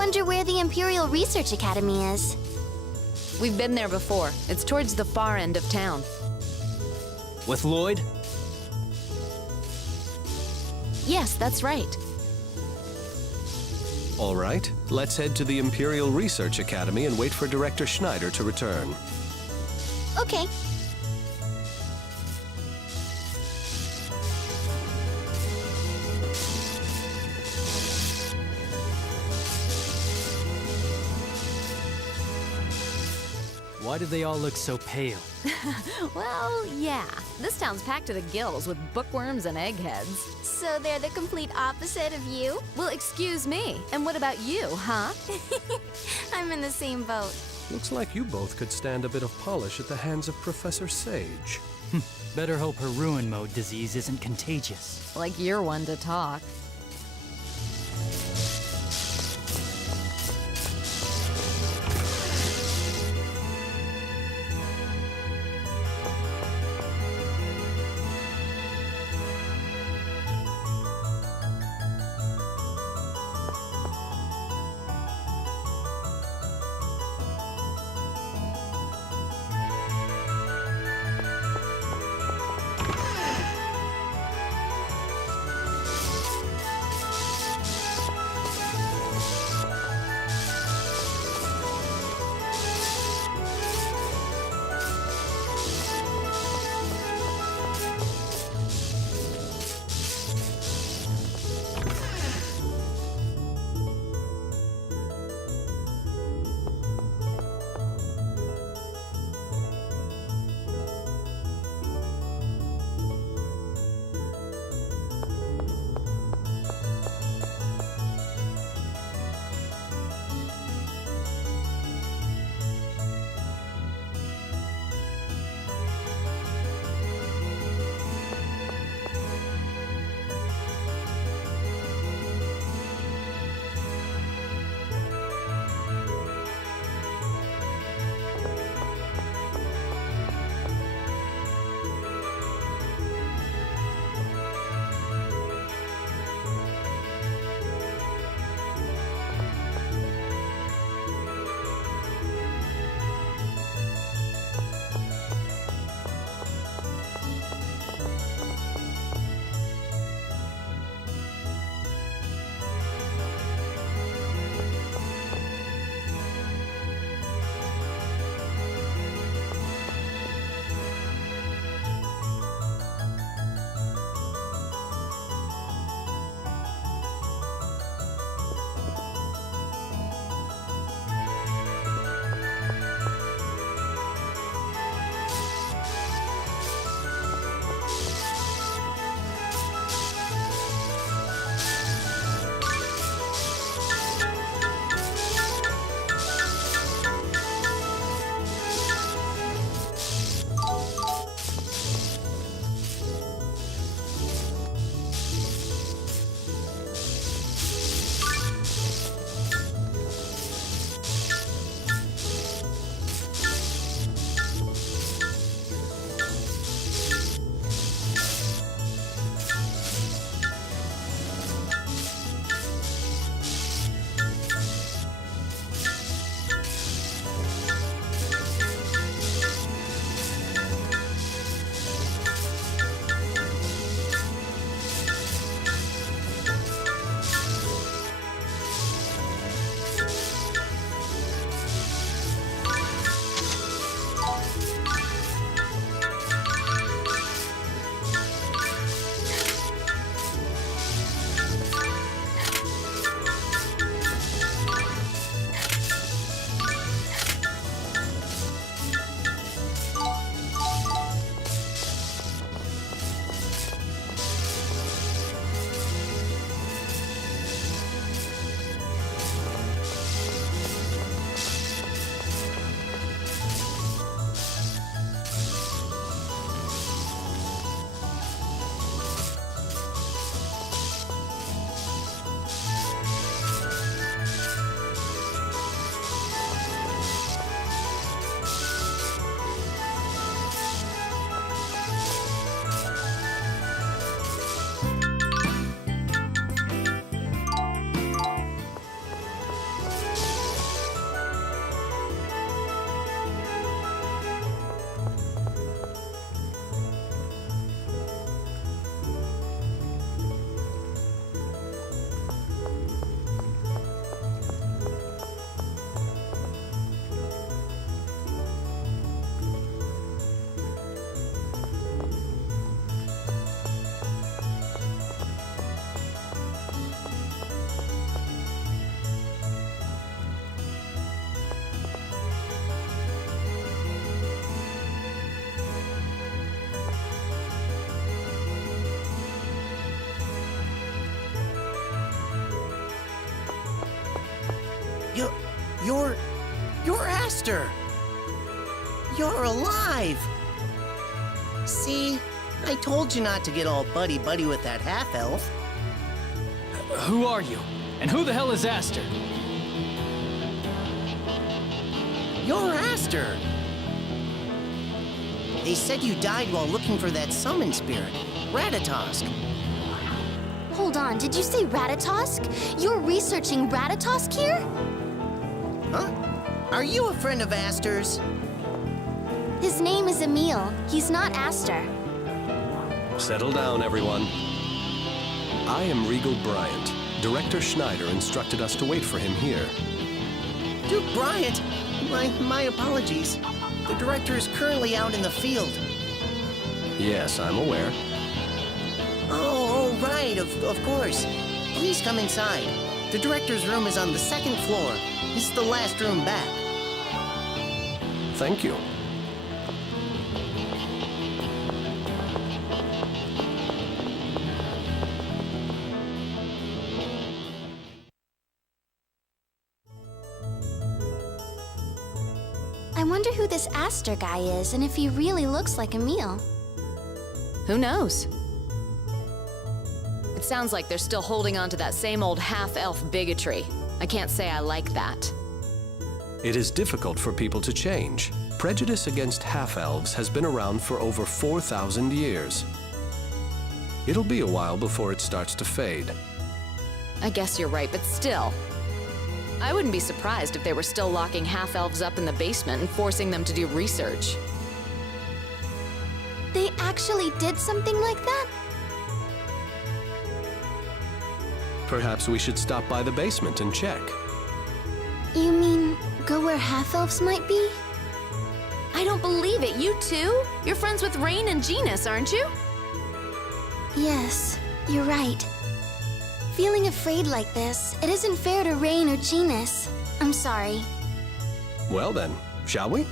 wonder where the Imperial Research Academy is. We've been there before. It's towards the far end of town. With Lloyd? Yes, that's right. All right, let's head to the Imperial Research Academy and wait for Director Schneider to return. Okay. Why do they all look so pale? Well, yeah. This town's packed to the gills with bookworms and eggheads. So they're the complete opposite of you? Well, excuse me. And what about you, huh? I'm in the same boat. Looks like you both could stand a bit of polish at the hands of Professor Sage. Better hope her ruin mode disease isn't contagious. Like you're one to talk. Aster! You're alive! See? I told you not to get all buddy-buddy with that half-elf. Who are you? And who the hell is Aster? You're Aster! They said you died while looking for that summon spirit, Ratatosk. Hold on, did you say Ratatosk? You're researching Ratatosk here? Huh? Are you a friend of Aster's? His name is Emil. He's not Aster. Settle down, everyone. I am Regal Bryant. Director Schneider instructed us to wait for him here. Duke Bryant? My apologies. The director is currently out in the field. Yes, I'm aware. Oh, right, of course. Please come inside. The director's room is on the second floor. This is the last room back. Thank you. I wonder who this Aster guy is and if he really looks like Emil. Who knows? It sounds like they're still holding on to that same old half-elf bigotry. I can't say I like that. It is difficult for people to change. Prejudice against half-elves has been around for over 4,000 years. It'll be a while before it starts to fade. I guess you're right, but still. I wouldn't be surprised if they were still locking half-elves up in the basement and forcing them to do research. They actually did something like that? Perhaps we should stop by the basement and check. You mean, go where half-elves might be? I don't believe it, you too? You're friends with Rain and Genus, aren't you? Yes, you're right. Feeling afraid like this, it isn't fair to Rain or Genus. I'm sorry. Well then, shall we?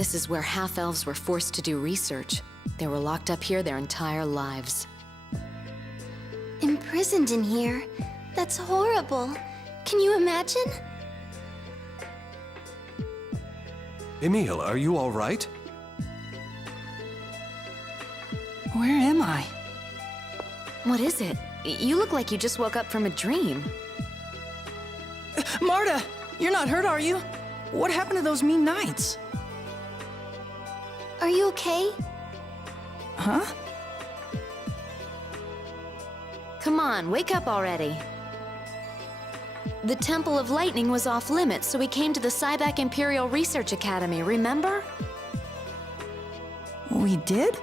This is where half-elves were forced to do research. They were locked up here their entire lives. Imprisoned in here? That's horrible. Can you imagine? Emil, are you all right? Where am I? What is it? You look like you just woke up from a dream. Marta! You're not hurt, are you? What happened to those mean knights? Are you okay? Huh? Come on, wake up already. The Temple of Lightning was off limits, so we came to the Cyback Imperial Research Academy, remember? We did?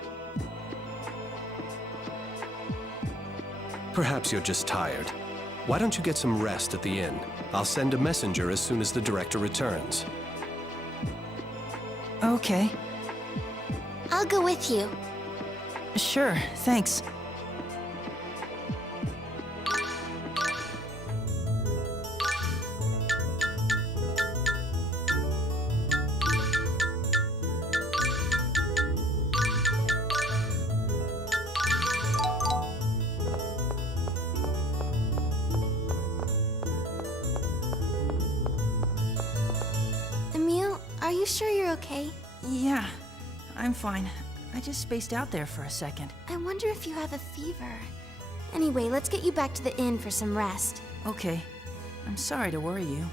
Perhaps you're just tired. Why don't you get some rest at the inn? I'll send a messenger as soon as the director returns. Okay. I'll go with you. Sure, thanks. Emil, are you sure you're okay? Yeah, I'm fine. I just spaced out there for a second. I wonder if you have a fever. Anyway, let's get you back to the inn for some rest. Okay. I'm sorry to worry you.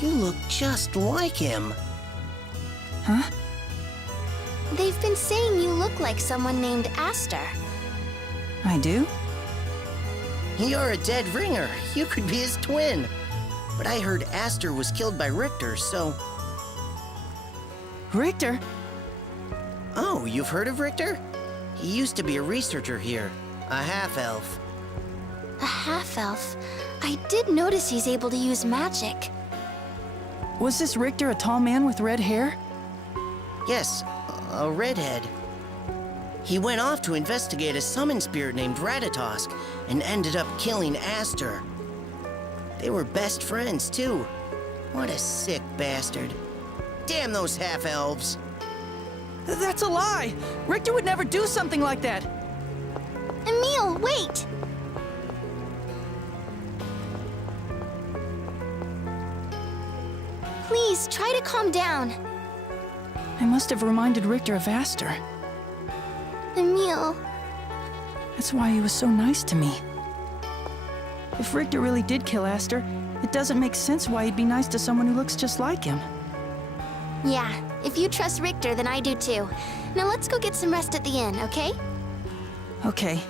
You look just like him. Huh? They've been saying you look like someone named Aster. I do? You're a dead ringer. You could be his twin. But I heard Aster was killed by Richter, so... Richter? Oh, you've heard of Richter? He used to be a researcher here, a half-elf. A half-elf. I did notice he's able to use magic. Was this Richter a tall man with red hair? Yes, a redhead. He went off to investigate a summon spirit named Ratatosk and ended up killing Aster. They were best friends, too. What a sick bastard. Damn those half-elves. That's a lie! Richter would never do something like that! Emil, wait! Please, try to calm down. I must have reminded Richter of Aster. Emil, That's why he was so nice to me. If Richter really did kill Aster, it doesn't make sense why he'd be nice to someone who looks just like him. yeah, if you trust Richter, then I do too. Now let's go get some rest at the inn, okay? Okay.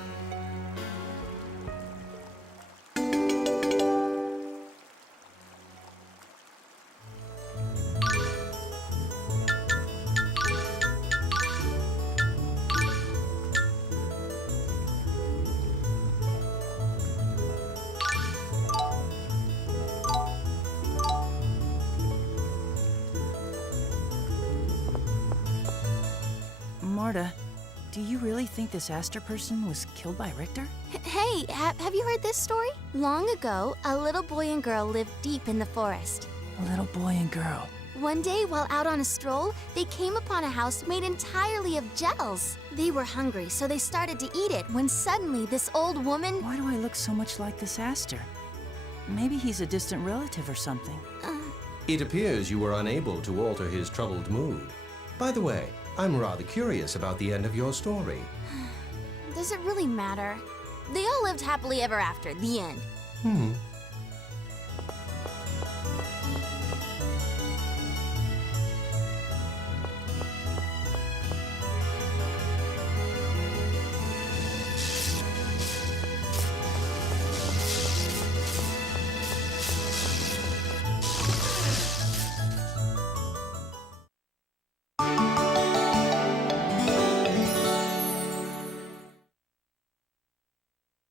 Marta, do you really think this Aster person was killed by Richter? Hey, have you heard this story? Long ago, a little boy and girl lived deep in the forest. A little boy and girl. One day, while out on a stroll, they came upon a house made entirely of gels. They were hungry, so they started to eat it when suddenly this old woman... Why do I look so much like this Aster? Maybe he's a distant relative or something. It appears you were unable to alter his troubled mood. By the way, I'm rather curious about the end of your story. Does it really matter? They all lived happily ever after, the end.